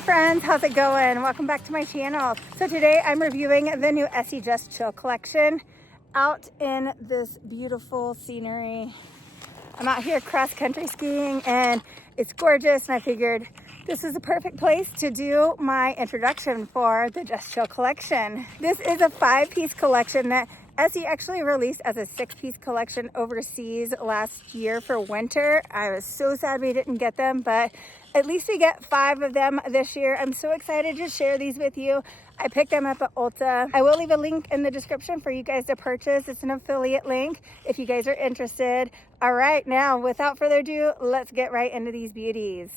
Hey friends, how's it going? Welcome back to my channel. So today I'm reviewing the new Essie Just Chill Collection out in this beautiful scenery. I'm out here cross country skiing and it's gorgeous, and I figured this is the perfect place to do my introduction for the Just Chill collection. This is a 5-piece collection that Essie actually released as a 6-piece collection overseas last year for winter. I was so sad we didn't get them, but at least we get 5 of them this year. I'm so excited to share these with you. I picked them up at Ulta. I will leave a link in the description for you guys to purchase. It's an affiliate link if you guys are interested. All right, now without further ado, let's get right into these beauties.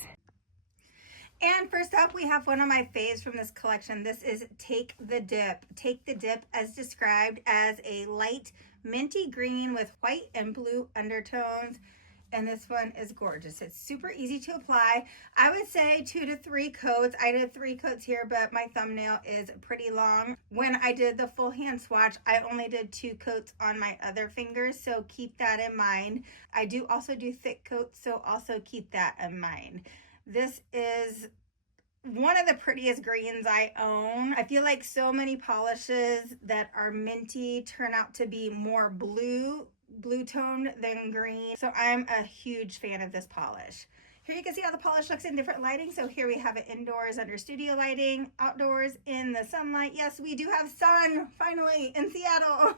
And first up, we have one of my faves from this collection. This is Take the Dip. Take the Dip, as described as a light minty green with white and blue undertones. And this one is gorgeous. It's super easy to apply. I would say 2 to 3 coats. I did 3 coats here, but my thumbnail is pretty long. When I did the full hand swatch, I only did 2 coats on my other fingers, so keep that in mind. I do also do thick coats, so also keep that in mind. This is one of the prettiest greens I own. I feel like so many polishes that are minty turn out to be more blue toned than green. So I'm a huge fan of this polish. Here you can see how the polish looks in different lighting. So here we have it indoors under studio lighting, outdoors in the sunlight. Yes, we do have sun finally in Seattle.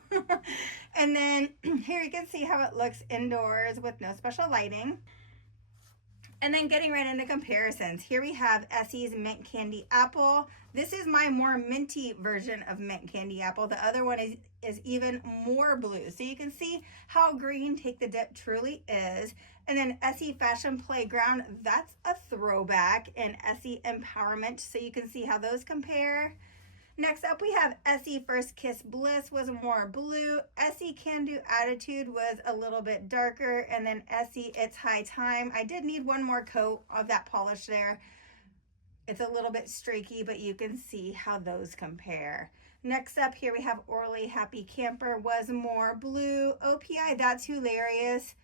And then here you can see how it looks indoors with no special lighting. And then getting right into comparisons. Here we have Essie's Mint Candy Apple. This is my more minty version of Mint Candy Apple. The other one is even more blue. So you can see how green Take the Dip truly is. And then Essie Fashion Playground, that's a throwback. And Essie Empowerment, so you can see how those compare. Next up, we have Essie First Kiss Bliss was more blue. Essie Can Do Attitude was a little bit darker. And then Essie It's High Time. I did need one more coat of that polish there. It's a little bit streaky, but you can see how those compare. Next up, here we have Orly Happy Camper was more blue. OPI That's Hilarious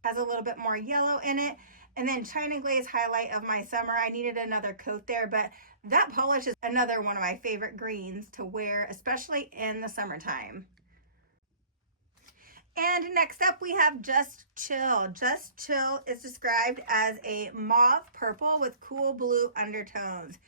has a little bit more yellow in it. And then China Glaze Highlight of My Summer. I needed another coat there, but that polish is another one of my favorite greens to wear, especially in the summertime. And next up, we have Just Chill. Just Chill is described as a mauve purple with cool blue undertones.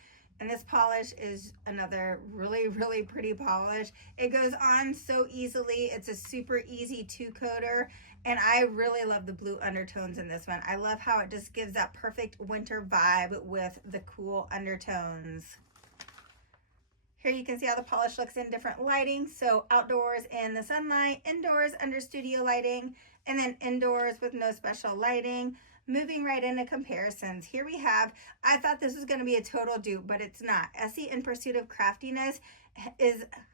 And this polish is another really, really pretty polish. It goes on so easily. It's a super easy 2-coater. And I really love the blue undertones in this one. I love how it just gives that perfect winter vibe with the cool undertones. Here you can see how the polish looks in different lighting. So outdoors in the sunlight, indoors under studio lighting, and then indoors with no special lighting. Moving right into comparisons. Here we have, I thought this was going to be a total dupe, but it's not. Essie In Pursuit of Craftiness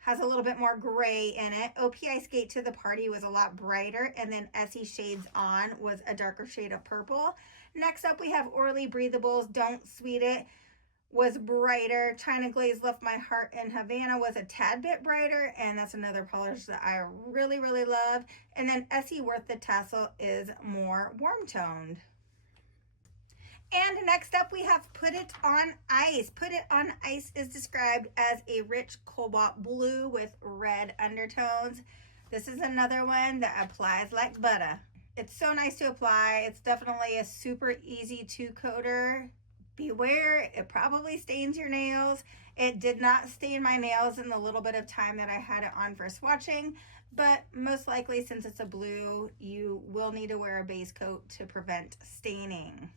has a little bit more gray in it. OPI Skate to the Party was a lot brighter, and then Essie Shades On was a darker shade of purple. Next up, we have Orly Breathables Don't Sweet It was brighter. China Glaze Left My Heart in Havana was a tad bit brighter, and that's another polish that I really, really love. And then Essie Worth the Tassel is more warm toned. And next up, we have Put It On Ice. Put It On Ice is described as a rich cobalt blue with red undertones. This is another one that applies like butter. It's so nice to apply. It's definitely a super easy 2-coater. Beware, it probably stains your nails. It did not stain my nails in the little bit of time that I had it on for swatching, but most likely since it's a blue, you will need to wear a base coat to prevent staining.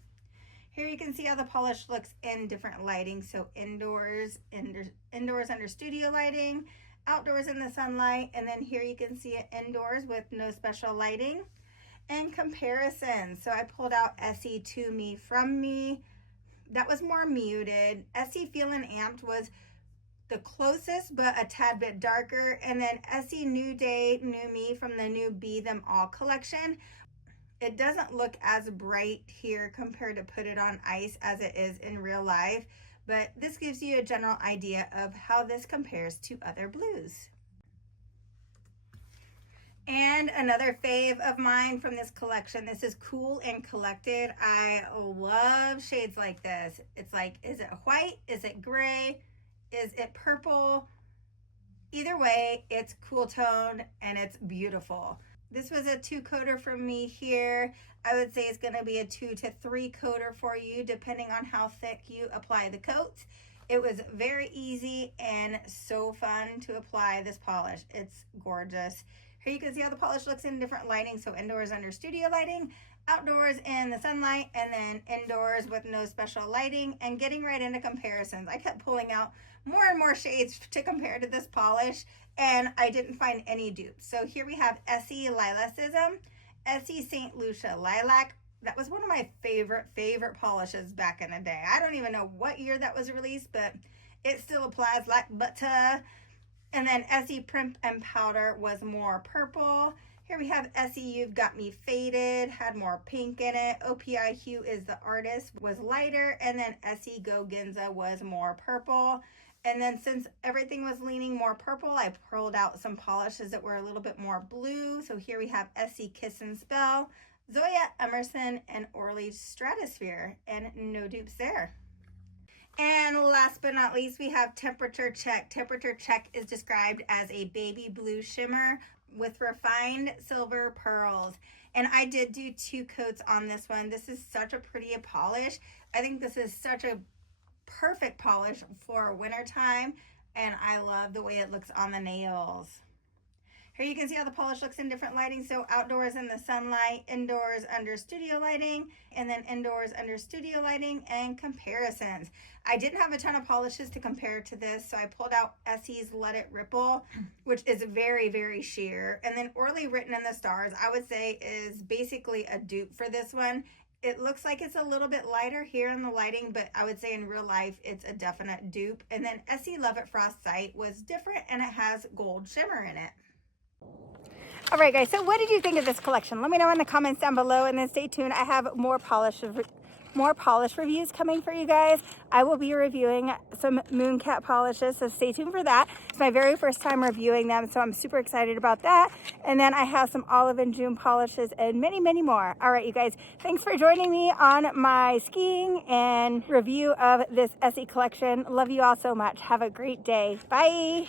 Here you can see how the polish looks in different lighting. So indoors under studio lighting, outdoors in the sunlight, and then here you can see it indoors with no special lighting. And comparisons. So I pulled out Essie To Me From Me. That was more muted. Essie Feelin' Amped was the closest, but a tad bit darker. And then Essie New Day, New Me from the new Be Them All collection. It doesn't look as bright here compared to Put It On Ice as it is in real life, but this gives you a general idea of how this compares to other blues. And another fave of mine from this collection, this is Cool and Collected. I love shades like this. It's like, is it white? Is it gray? Is it purple? Either way, it's cool toned and it's beautiful. This was a 2-coater from me here. I would say it's gonna be a 2 to 3 coater for you, depending on how thick you apply the coats. It was very easy and so fun to apply this polish. It's gorgeous. Here you can see how the polish looks in different lighting. So indoors under studio lighting, outdoors in the sunlight, and then indoors with no special lighting. And getting right into comparisons, I kept pulling out more and more shades to compare to this polish, and I didn't find any dupes. So here we have Essie Lilacism, Essie St. Lucia Lilac. That was one of my favorite polishes back in the day. I don't even know what year that was released, but it still applies like butter. And then Essie Primp and Powder was more purple. Here we have Essie You've Got Me Faded, had more pink in it. OPI Hue is the artist, was lighter. And then Essie Go Ginza was more purple. And then since everything was leaning more purple, I pulled out some polishes that were a little bit more blue. So here we have Essie Kiss and Spell, Zoya Emerson, and Orly Stratosphere. And no dupes there. And last but not least, we have Temperature Check. Temperature Check is described as a baby blue shimmer with refined silver pearls. And I did do 2 coats on this one. This is such a pretty polish. I think this is such a perfect polish for wintertime, and I love the way it looks on the nails. Here you can see how the polish looks in different lighting. So outdoors in the sunlight, indoors under studio lighting, and then indoors under studio lighting and comparisons. I didn't have a ton of polishes to compare to this, so I pulled out Essie's Let It Ripple, which is very sheer. And then Orly Written in the Stars, I would say is basically a dupe for this one. It looks like it's a little bit lighter here in the lighting, but I would say in real life, it's a definite dupe. And then Essie Love at Frost Sight was different, and it has gold shimmer in it. All right, guys, so what did you think of this collection? Let me know in the comments down below, and then stay tuned. I have more polish reviews coming for you guys. I will be reviewing some Mooncat polishes, so stay tuned for that. It's my very first time reviewing them, so I'm super excited about that. And then I have some Olive and June polishes and many more. All right, you guys, thanks for joining me on my skiing and review of this Essie collection. Love you all so much. Have a great day. Bye.